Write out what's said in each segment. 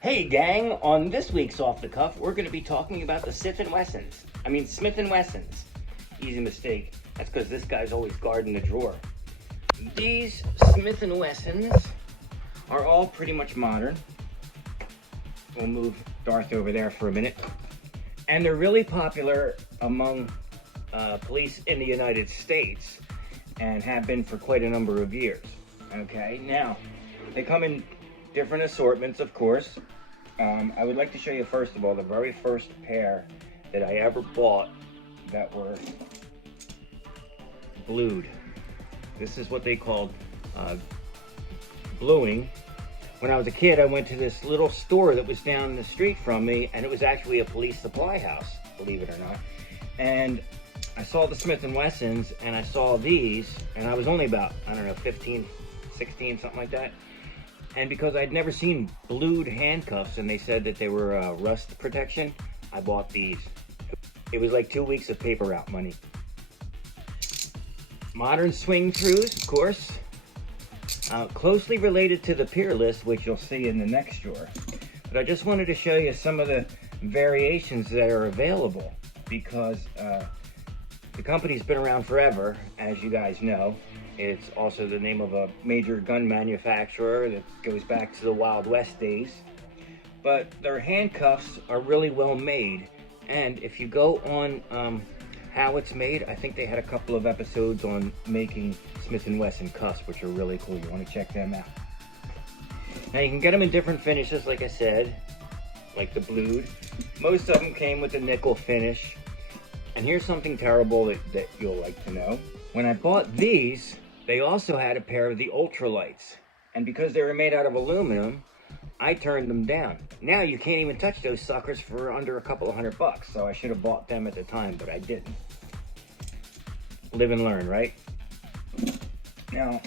Hey gang, on this week's Off the Cuff, we're going to be talking about the Smith & Wessons. Smith & Wessons. Easy mistake. That's because this guy's always guarding the drawer. These Smith & Wessons are all pretty much modern. We'll move Darth over there for a minute. And they're really popular among police in the United States and have been for quite a number of years. Okay, now, they come in different assortments, of course. I would like to show you, first of all, the very first pair that I ever bought that were blued. This is what they called bluing. When I was a kid, I went to this little store that was down the street from me, and it was actually a police supply house, believe it or not. And I saw the Smith & Wessons, and I saw these, and I was only about, 15, 16, something like that. And because I'd never seen blued handcuffs and they said that they were rust protection, I bought these. It was like 2 weeks of paper route money. Modern swing throughs, of course. Closely related to the Peerless, which you'll see in the next drawer. But I just wanted to show you some of the variations that are available because the company's been around forever, as you guys know. It's also the name of a major gun manufacturer that goes back to the Wild West days. But their handcuffs are really well made. And if you go on how it's made, I think they had a couple of episodes on making Smith & Wesson cuffs, which are really cool. You want to check them out. Now you can get them in different finishes, like I said, like the blued. Most of them came with the nickel finish. And here's something terrible that you'll like to know. When I bought these, they also had a pair of the ultralights, and because they were made out of aluminum, I turned them down. Now you can't even touch those suckers for under a couple of $100, so I should have bought them at the time, but I didn't. Live and learn, right? Now,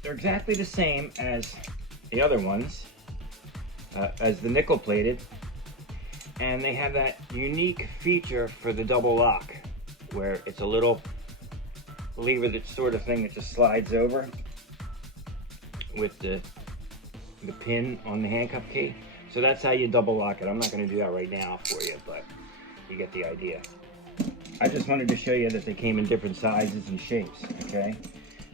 they're exactly the same as the other ones, as the nickel plated, and they have that unique feature for the double lock, where it's a little lever, that sort of thing that just slides over with the pin on the handcuff key. So that's how you double lock it. I'm not going to do that right now for you, but you get the idea. I just wanted to show you that they came in different sizes and shapes, okay?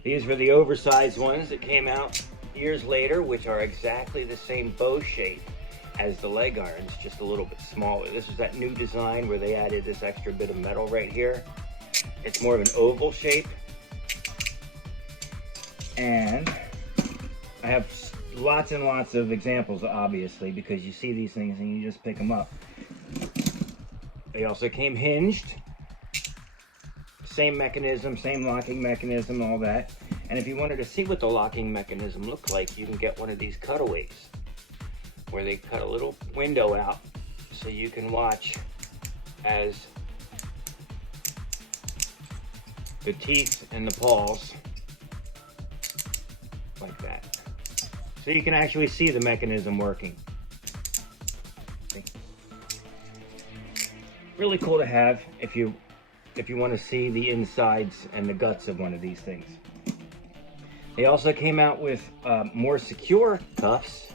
These were the oversized ones that came out years later, which are exactly the same bow shape as the leg irons, just a little bit smaller. This is that new design where they added this extra bit of metal right here. It's more of an oval shape, and I have lots and lots of examples, obviously, because you see these things and you just pick them up. They also came hinged, same mechanism, same locking mechanism, all that. And if you wanted to see what the locking mechanism looked like, you can get one of these cutaways where they cut a little window out so you can watch as the teeth and the paws, like that. So you can actually see the mechanism working. See? Really cool to have if you want to see the insides and the guts of one of these things. They also came out with more secure cuffs,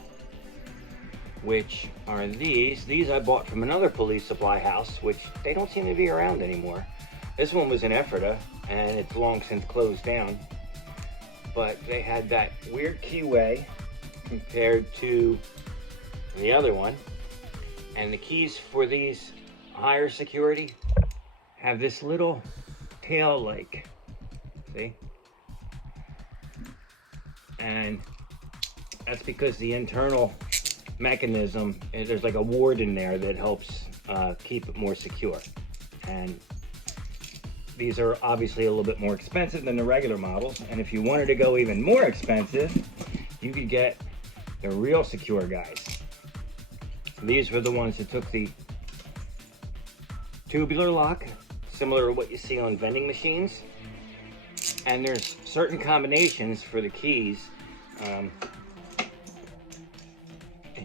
which are these. These I bought from another police supply house, which they don't seem to be around anymore. This one was in Ephrata, and it's long since closed down. But they had that weird keyway compared to the other one. And the keys for these higher security have this little tail-like, see? And that's because the internal mechanism, there's like a ward in there that helps keep it more secure. And these are obviously a little bit more expensive than the regular models. And if you wanted to go even more expensive, you could get the real secure guys. These were the ones that took the tubular lock, similar to what you see on vending machines, And there's certain combinations for the keys. And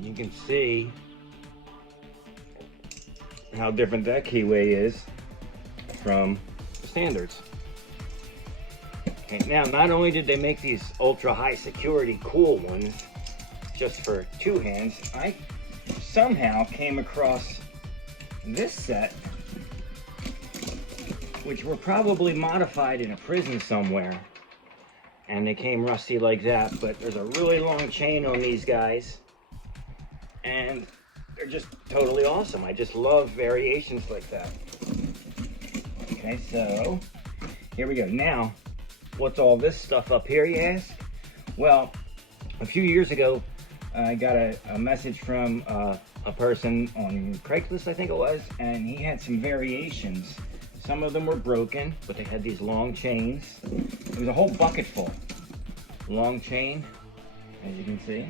you can see how different that keyway is from the standards. Okay, now, not only did they make these ultra high security cool ones just for two hands, I somehow came across this set, which were probably modified in a prison somewhere, and they came rusty like that. But there's a really long chain on these guys, and they're just totally awesome. I just love variations like that. Okay, so here we go. Now, what's all this stuff up here, you ask? Well, a few years ago, I got a message from a person on Craigslist, I think it was, and he had some variations. Some of them were broken, but they had these long chains. It was a whole bucket full. Long chain, as you can see.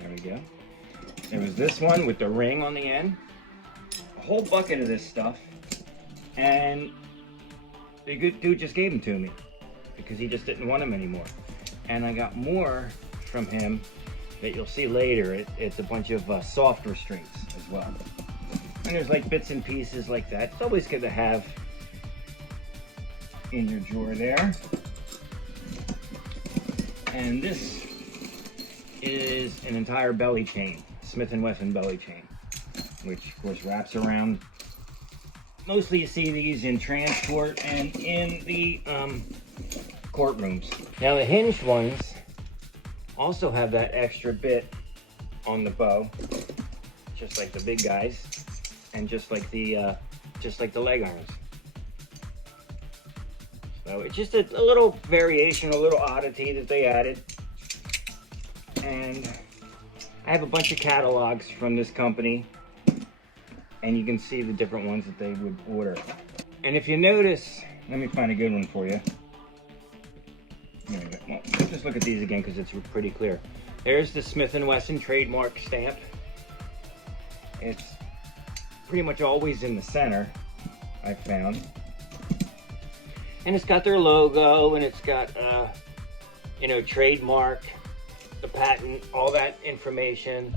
There we go. There was this one with the ring on the end. A whole bucket of this stuff. And the good dude just gave them to me because he just didn't want them anymore. And I got more from him that you'll see later. It's a bunch of soft restraints as well. And there's like bits and pieces like that. It's always good to have in your drawer there. And this is an entire belly chain, Smith & Wesson belly chain, which of course wraps around. Mostly you see these in transport and in the courtrooms. Now the hinged ones also have that extra bit on the bow, just like the big guys, and just like the leg irons. So it's just a little variation, a little oddity that they added. And I have a bunch of catalogs from this company, and you can see the different ones that they would order. And if you notice, let me find a good one for you. Well, just look at these again because it's pretty clear. There's the Smith & Wesson trademark stamp. It's pretty much always in the center, I found. And it's got their logo, and it's got, trademark, the patent, all that information.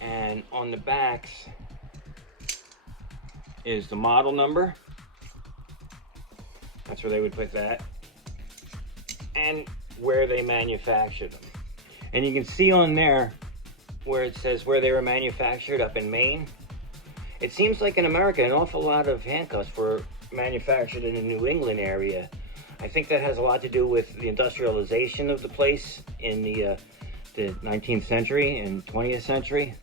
And on the backs is the model number. That's where they would put that. And where they manufactured them. And you can see on there where it says where they were manufactured, up in Maine. It seems like in America an awful lot of handcuffs were manufactured in the New England area. I think that has a lot to do with the industrialization of the place in the 19th century and 20th century.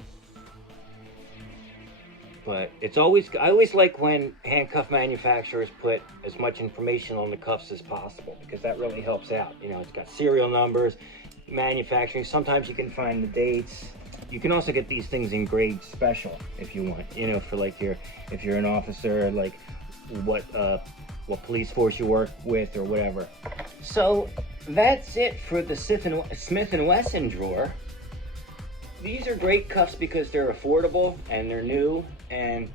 But I always like when handcuff manufacturers put as much information on the cuffs as possible, because that really helps out. It's got serial numbers, manufacturing. Sometimes you can find the dates. You can also get these things engraved special if you want, for like if you're an officer, like what police force you work with or whatever. So that's it for the Smith & Wesson drawer. These are great cuffs because they're affordable and they're new. And,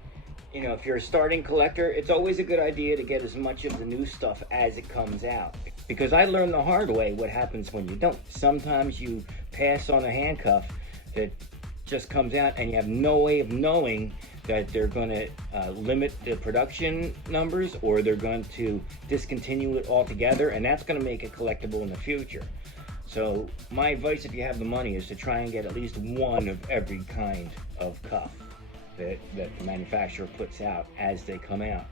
if you're a starting collector, it's always a good idea to get as much of the new stuff as it comes out. Because I learned the hard way what happens when you don't. Sometimes you pass on a handcuff that just comes out and you have no way of knowing that they're going to limit the production numbers, or they're going to discontinue it altogether, and that's going to make it collectible in the future. So my advice, if you have the money, is to try and get at least one of every kind of cuff that the manufacturer puts out as they come out,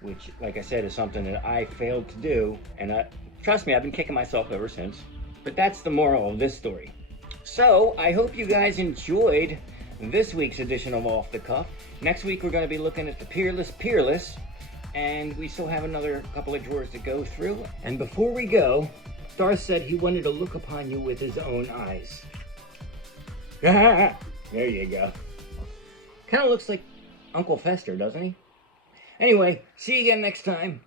which, like I said, is something that I failed to do, and trust me, I've been kicking myself ever since. But that's the moral of this story. So I hope you guys enjoyed this week's edition of Off the Cuff. Next week we're going to be looking at the Peerless, and we still have another couple of drawers to go through. And before we go, Darth said he wanted to look upon you with his own eyes. There you go. Kind of looks like Uncle Fester, doesn't he? Anyway, see you again next time.